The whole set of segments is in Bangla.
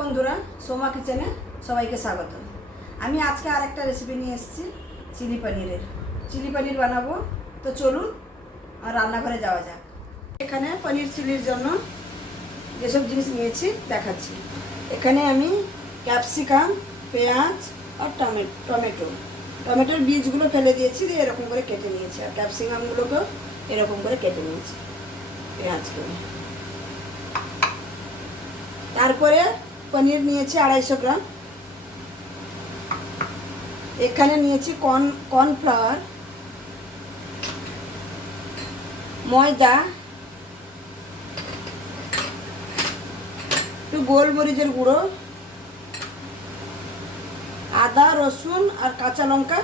বন্ধুরা, সোমা কিচেনে সবাইকে স্বাগত আমি আজকে আরেকটা রেসিপি নিয়ে এসেছি, চিলি পনিরের। চিলি পনির বানাবো। তো চলুন রান্নাঘরে যাওয়া যাক। এখানে পনির চিলির জন্য যেসব জিনিস নিয়েছি, দেখাচ্ছি। এখানে আমি ক্যাপসিকাম পেঁয়াজ আর টমেটো টমেটো। টমেটোর বীজগুলো ফেলে দিয়েছি, দিয়ে এরকম করে কেটে নিয়েছি। আর ক্যাপসিকামগুলোকেও এরকম করে কেটে নিয়েছি, পেঁয়াজগুলো। তারপরে পনির নিয়েছি আড়াইশো গ্রাম। এখানে নিয়েছি কর্ন, কর্নফ্লাওয়ার, ময়দা, একটু গোলমরিচের গুঁড়ো, আদা, রসুন আর কাঁচা লঙ্কা,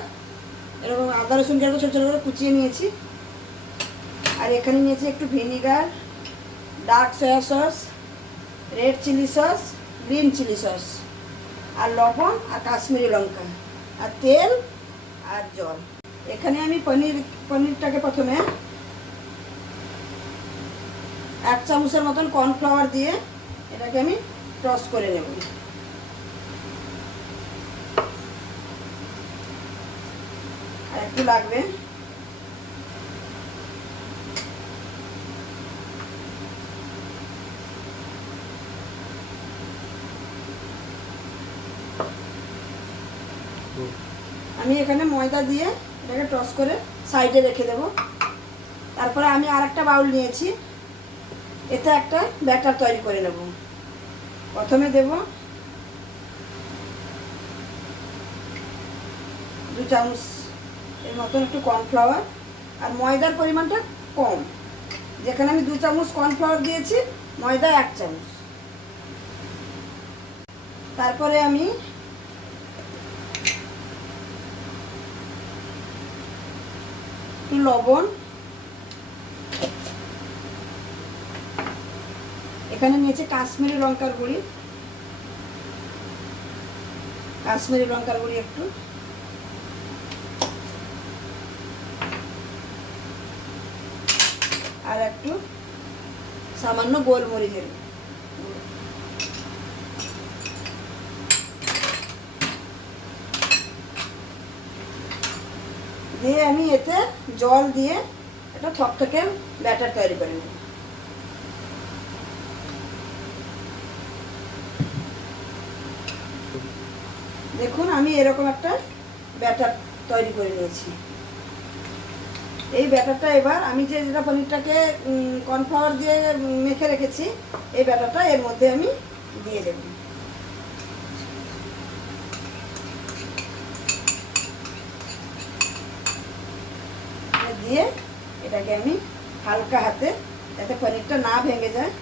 এরকম আদা, রসুন যেরকম ছোটো ছোটো করে কুচিয়ে নিয়েছি। আর এখানে নিয়েছি একটু vinegar, dark soy sauce, red chilli sauce green chilli sauce আর লবণ, আর কাশ্মীরি লঙ্কা, আর তেল, আর জল। এখানে আমি পনির, পনিরটাকে প্রথমে এক চামচের মতন কর্নফ্লাওয়ার দিয়ে এটাকে আমি টস করে নেব। আর একটু লাগবে। আমি এখানে ময়দা দিয়ে এটাকে টস করে সাইডে রেখে দেব। তারপরে আমি আর একটা বাউল নিয়েছি। এতে একটা ব্যাটার তৈরি করে নেব। প্রথমে দেব দু চামচ এর মতন একটু কর্নফ্লাওয়ার আর ময়দার পরিমাণটা কম। যেখানে আমি দু চামচ কর্নফ্লাওয়ার দিয়েছি, ময়দা এক চামচ। তারপরে আমি একটু লবণ। এখানে নিয়েছে কাশ্মীরি লঙ্কার গুঁড়ি। কাশ্মীরি লঙ্কার গুঁড়ি একটু। আর একটু সামান্য গোলমরিচের দিয়ে আমি এতে জল দিয়ে একটা থকথকে ব্যাটার তৈরি করে নেব। দেখুন, আমি এরকম একটা ব্যাটার তৈরি করে নিয়েছি। এই ব্যাটারটা এবার আমি যে যেটা পনিরটাকে কর্নফ্লাওয়ার দিয়ে মেখে রেখেছি, এই ব্যাটারটা এর মধ্যে আমি দিয়ে দেবো এটা দিয়ে এটাকে আমি হালকা হাতে, যাতে পনিরটা না ভেঙে যায়,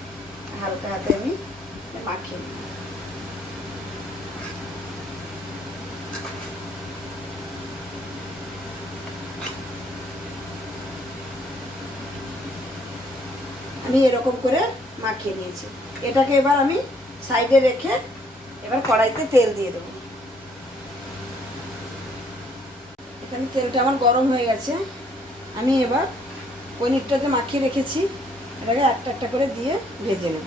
হালকা হাতে আমি মাখিয়ে নিই। আমি এরকম করে মাখিয়ে নিয়েছি। এটাকে এবার আমি সাইডে রেখে এবার কড়াইতে তেল দিয়ে দেবো। এখানে তেলটা আমার গরম হয়ে গেছে। আমি এবার পনিরটাতে মাখিয়ে রেখেছি। এটাকে একটা একটা করে দিয়ে ভেজে নেব।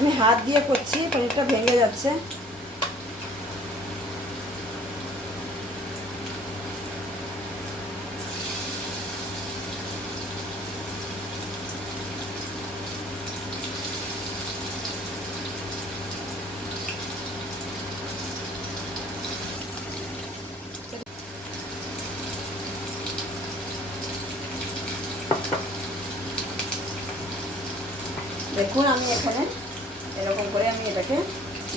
আমি হাত দিয়ে করছি, পনিরটা ভেঙে যাচ্ছে। দেখুন আমি এখানে এরকম করে আমি এটাকে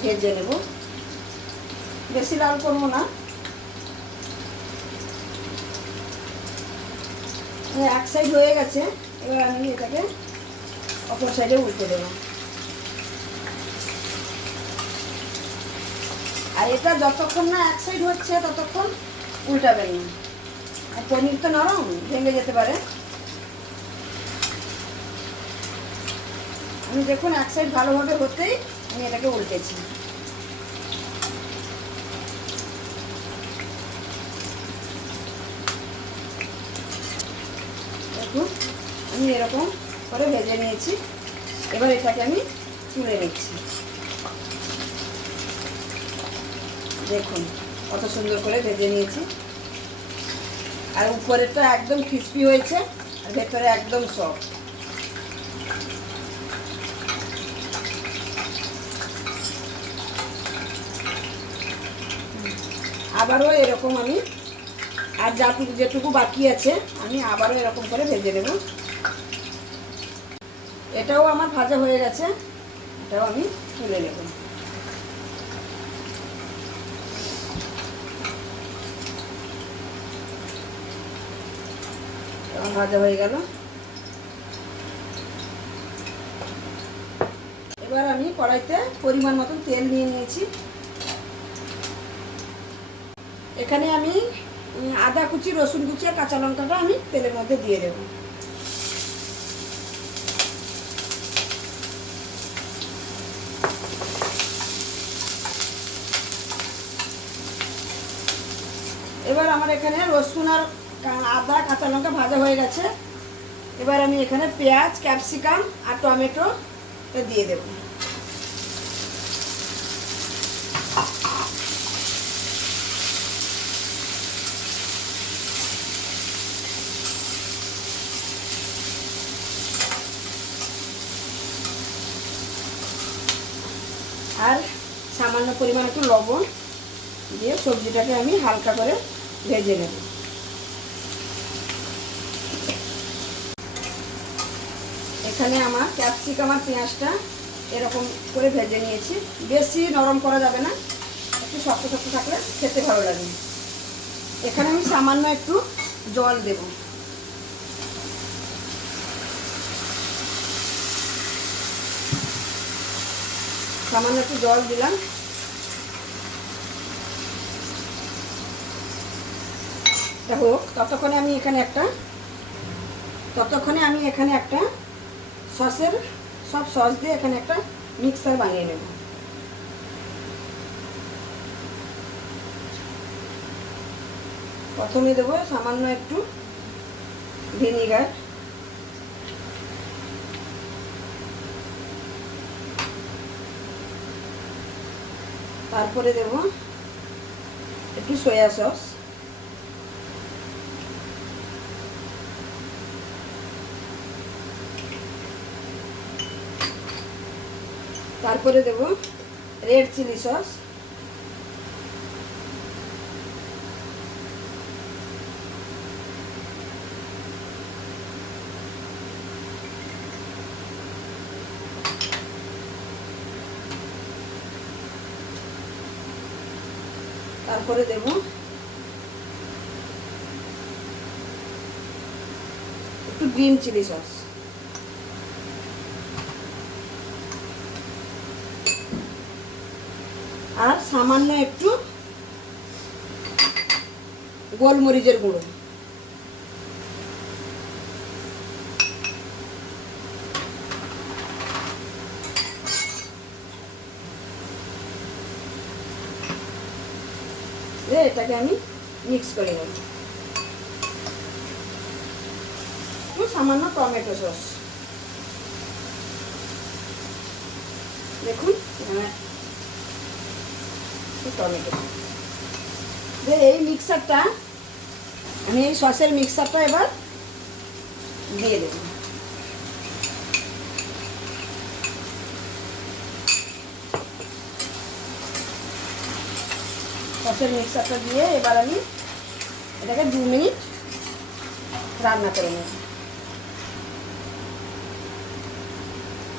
ভেজে নেব। বেশি লাল করব না। এই এক সাইড হয়ে গেছে, এবার আমি এটাকে অপর সাইডে উল্টে দেবো। আর এটা যতক্ষণ না এক সাইড হচ্ছে, ততক্ষণ উল্টাবেন না। আর পনির তো নরম, ভেঙে যেতে পারে। আমি দেখুন এক সাইড ভালোভাবে হতেই আমি এটাকে উল্টেছি। দেখুন, আমি এরকম করে ভেজে নিয়েছি। এবার এটাকে আমি তুলে নিচ্ছি। দেখুন, কত সুন্দর করে ভেজে নিয়েছি। আর উপরেরটা একদম ক্রিস্পি হয়েছে, আর ভেতরে একদম সফট আবারও এরকম আমি, আর যা যেটুকু বাকি আছে, আমি আবারও এরকম করে ভেজে দেব এটাও আমার ভাজা হয়ে গেছে, এটাও আমি তুলে নেব। ভাজা হয়ে গেল। এবার আমি কড়াইতে পরিমাণ মতন তেল নিয়ে নিয়েছি। এখানে আমি আদা কুচি, রসুন কুচি আর কাঁচা লঙ্কাটা আমি তেলের মধ্যে দিয়ে দেবো। এবার আমার এখানে রসুন আর আদা, কাঁচা লঙ্কা ভাজা হয়ে গেছে। এবার আমি এখানে পেঁয়াজ, ক্যাপসিকাম আর টমেটো দিয়ে দেবো। আর সামান্য পরিমাণ একটু লবণ দিয়ে সবজিটাকে আমি হালকা করে ভেজে নেব। এখানে আমার ক্যাপসিকাম আর পেঁয়াজটা এরকম করে ভেজে নিয়েছি। বেশি নরম করা যাবে না, একটু শক্ত শক্ত থাকলে খেতে ভালো লাগে। এখানে আমি সামান্য একটু জল দেব। সামান্য একটু জল দিলাম। হোক, ততক্ষণে আমি এখানে একটা, ততক্ষণে আমি এখানে একটা সসের সব সস দিয়ে এখানে একটা মিক্সার বানিয়ে নেব। প্রথমে দেবো সামান্য একটু ভিনিগার। তারপরে দেব একটু সয়া সস তারপরে দেব রেড চিলি সস তারপরে দেব একটু গ্রিন চিলি সস। আর সামান্য একটু গোলমরিচের গুঁড়ো। এটাকে আমি মিক্স করে নেব। সামান্য টমেটো সস। দেখুন টমেটো। যে এই মিক্সারটা আমি এই সসের মিক্সারটা এবার দিয়ে দেব। সসের মিক্সারটা দিয়ে এবার আমি এটাকে দু মিনিট রান্না করে নেব।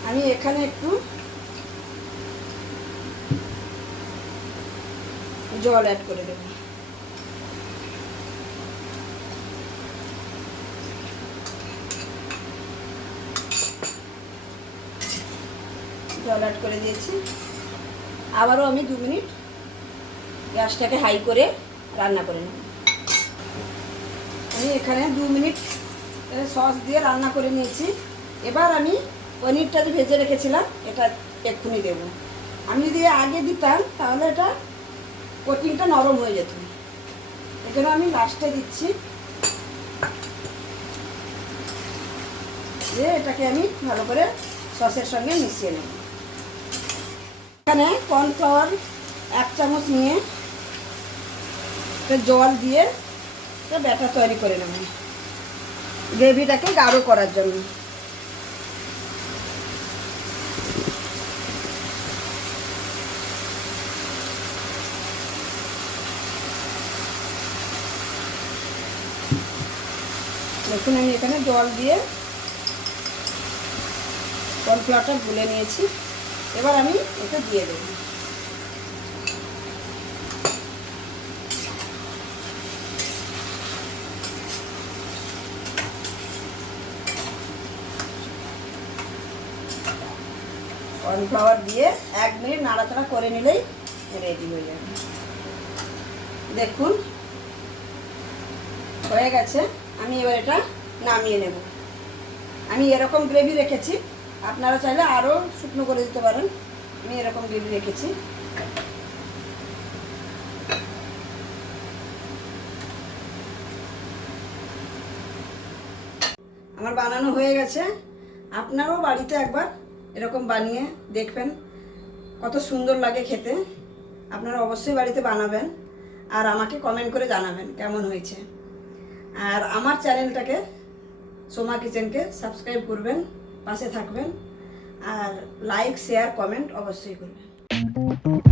আমি এখানে একটু জল অ্যাড করে দেব। জল অ্যাড করে দিয়েছি। আবারও আমি দু মিনিট গ্যাসটাকে হাই করে রান্না করে নেব। আমি এখানে দু মিনিট সস দিয়ে রান্না করে নিয়েছি। এবার আমি পনিরটা যে ভেজে রেখেছিলাম, এটা এক্ষুনি দেবো। আমি যদি আগে দিতাম, তাহলে এটা কোটিংটা নরম হয়ে যেত। এজন্য আমি লাস্টে দিচ্ছি। দিয়ে এটাকে আমি ভালো করে সসের সঙ্গে মিশিয়ে নেব। এখানে কর্নফ্লাওয়ার এক চামচ নিয়ে জল দিয়ে ব্যাটার তৈরি করে নেব। গ্রেভিটাকে গাঢ় করার জন্য। দেখুন, আমি এখানে জল দিয়ে কর্নফ্লাওয়ারটা গুলে নিয়েছি। এবার আমি এটা দিয়ে দেবো। কর্নফ্লাওয়ার দিয়ে এক মিনিট নাড়াচাড়া করে নিলেই রেডি হয়ে যাবে। দেখুন, হয়ে গেছে। আমি এবার এটা নামিয়ে নেব। আমি এরকম গ্রেভি রেখেছি। আপনারা চাইলে আরও শুকনো করে দিতে পারেন। আমি এরকম গ্রেভি রেখেছি। আমার বানানো হয়ে গেছে। আপনারাও বাড়িতে একবার এরকম বানিয়ে দেখবেন, কত সুন্দর লাগে খেতে। আপনারা অবশ্যই বাড়িতে বানাবেন আর আমাকে কমেন্ট করে জানাবেন কেমন হয়েছে। আর আমার চ্যানেলটাকে, সোমা কিচেনকে সাবস্ক্রাইব করবেন, পাশে থাকবেন আর লাইক শেয়ার কমেন্ট অবশ্যই করবেন।